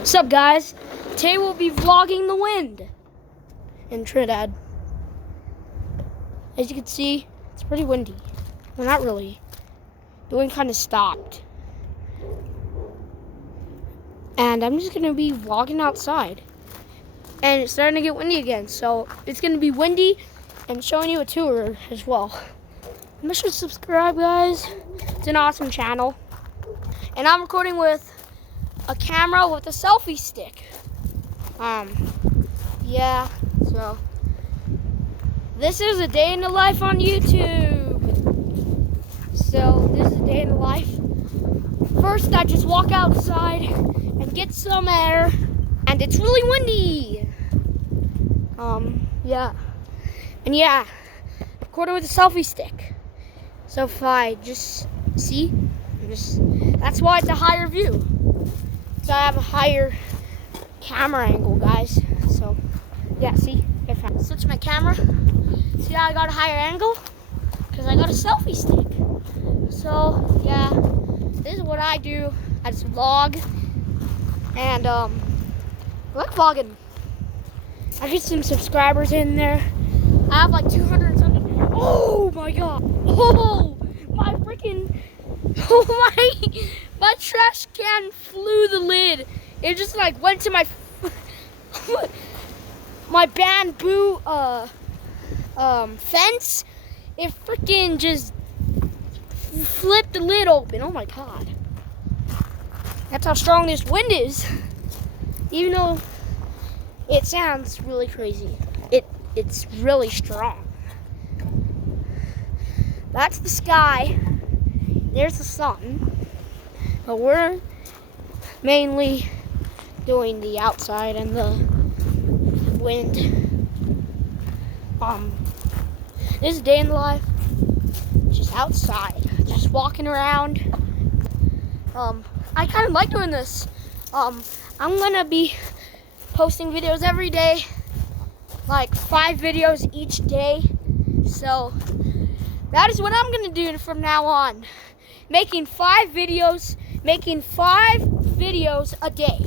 What's up, guys? Today we'll be vlogging the wind in Trinidad. As you can see, it's pretty windy. Well, not really. The wind kind of stopped. And I'm just going to be vlogging outside. And it's starting to get windy again. So it's going to be windy and showing you a tour as well. Make sure to subscribe, guys. It's an awesome channel. And I'm recording with a camera with a selfie stick. Yeah, so this is a day in the life on YouTube. So this is a day in the life. First, I just walk outside and get some air, and it's really windy. Yeah, and yeah, recording with a selfie stick. So if I just see, that's why it's a higher view. So I have a higher camera angle, guys. So yeah, see, if I switch my camera, see how I got a higher angle? Because I got a selfie stick. So yeah, this is what I do. I just vlog, and I like vlogging. I get some subscribers in there. I have like 200 something. Oh my god! Oh my freaking! Oh my trash can flew the lid. It just like went to my my bamboo fence. It freaking just flipped the lid open. Oh my god. That's how strong this wind is. Even though it sounds really crazy. It's really strong. That's the sky. There's the sun. But we're mainly doing the outside and the wind. This is a day in the life. Just outside. Just walking around. I kind of like doing this. I'm gonna be posting videos every day. Like 5 videos each day. So that is what I'm gonna do from now on. Making 5 videos a day.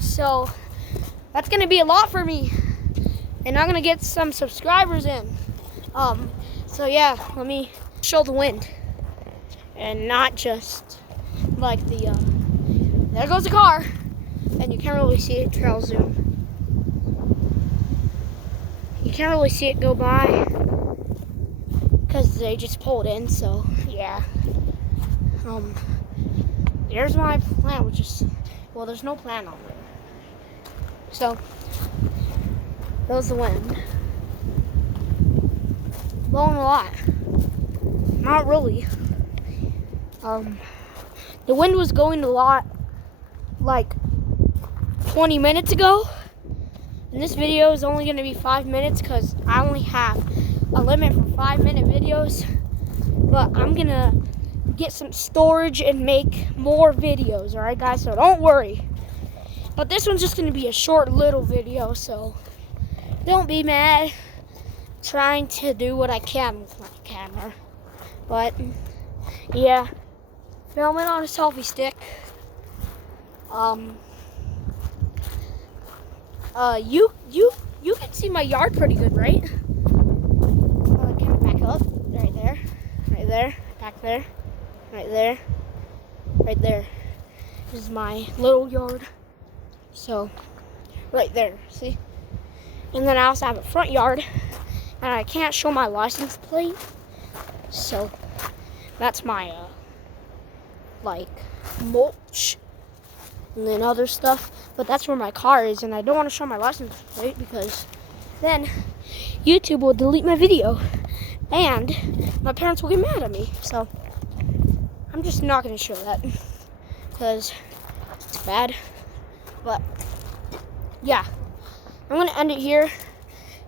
So that's gonna be a lot for me, and I'm gonna get some subscribers in. So yeah, let me show the wind, and not just like the there goes the car, and you can't really see it. Trail zoom. You can't really see it go by because they just pulled in. So yeah. There's my plant, which is, well, there's no plant on there. So, that was the wind. Blowing a lot. Not really. The wind was going a lot, like, 20 minutes ago. And this video is only going to be 5 minutes because I only have a limit for 5-minute videos. But I'm going to get some storage and make more videos, alright guys, so don't worry. But this one's just going to be a short little video, so don't be mad. Trying to do what I can with my camera. But yeah, filming on a selfie stick. You can see my yard pretty good, right? Can I back up? Right there, back there. Right there. This is my little yard. So, right there, see? And then I also have a front yard, and I can't show my license plate. So, that's my, like, mulch and then other stuff. But that's where my car is, and I don't want to show my license plate because then YouTube will delete my video, and my parents will get mad at me. So, I'm just not going to show that because it's bad. But yeah, I'm going to end it here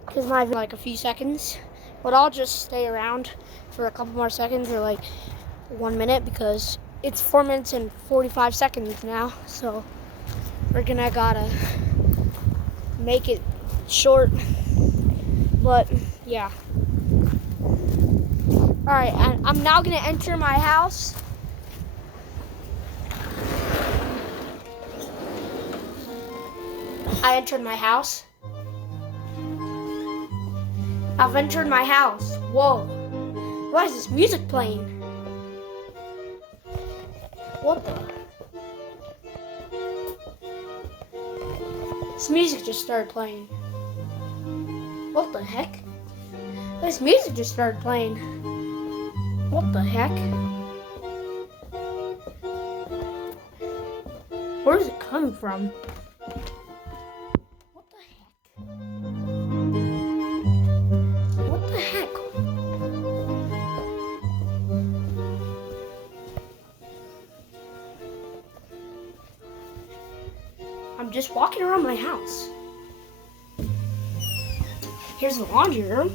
because I have like a few seconds. But I'll just stay around for a couple more seconds, or like 1 minute, because it's 4 minutes and 45 seconds now. So we're going to gotta make it short. But yeah. Alright, I'm now going to enter my house. I entered my house. I've entered my house. Whoa. Why is this music playing? What the? This music just started playing. What the heck? This music just started playing. What the heck? Where is it coming from? What the heck? What the heck? I'm just walking around my house. Here's the laundry room.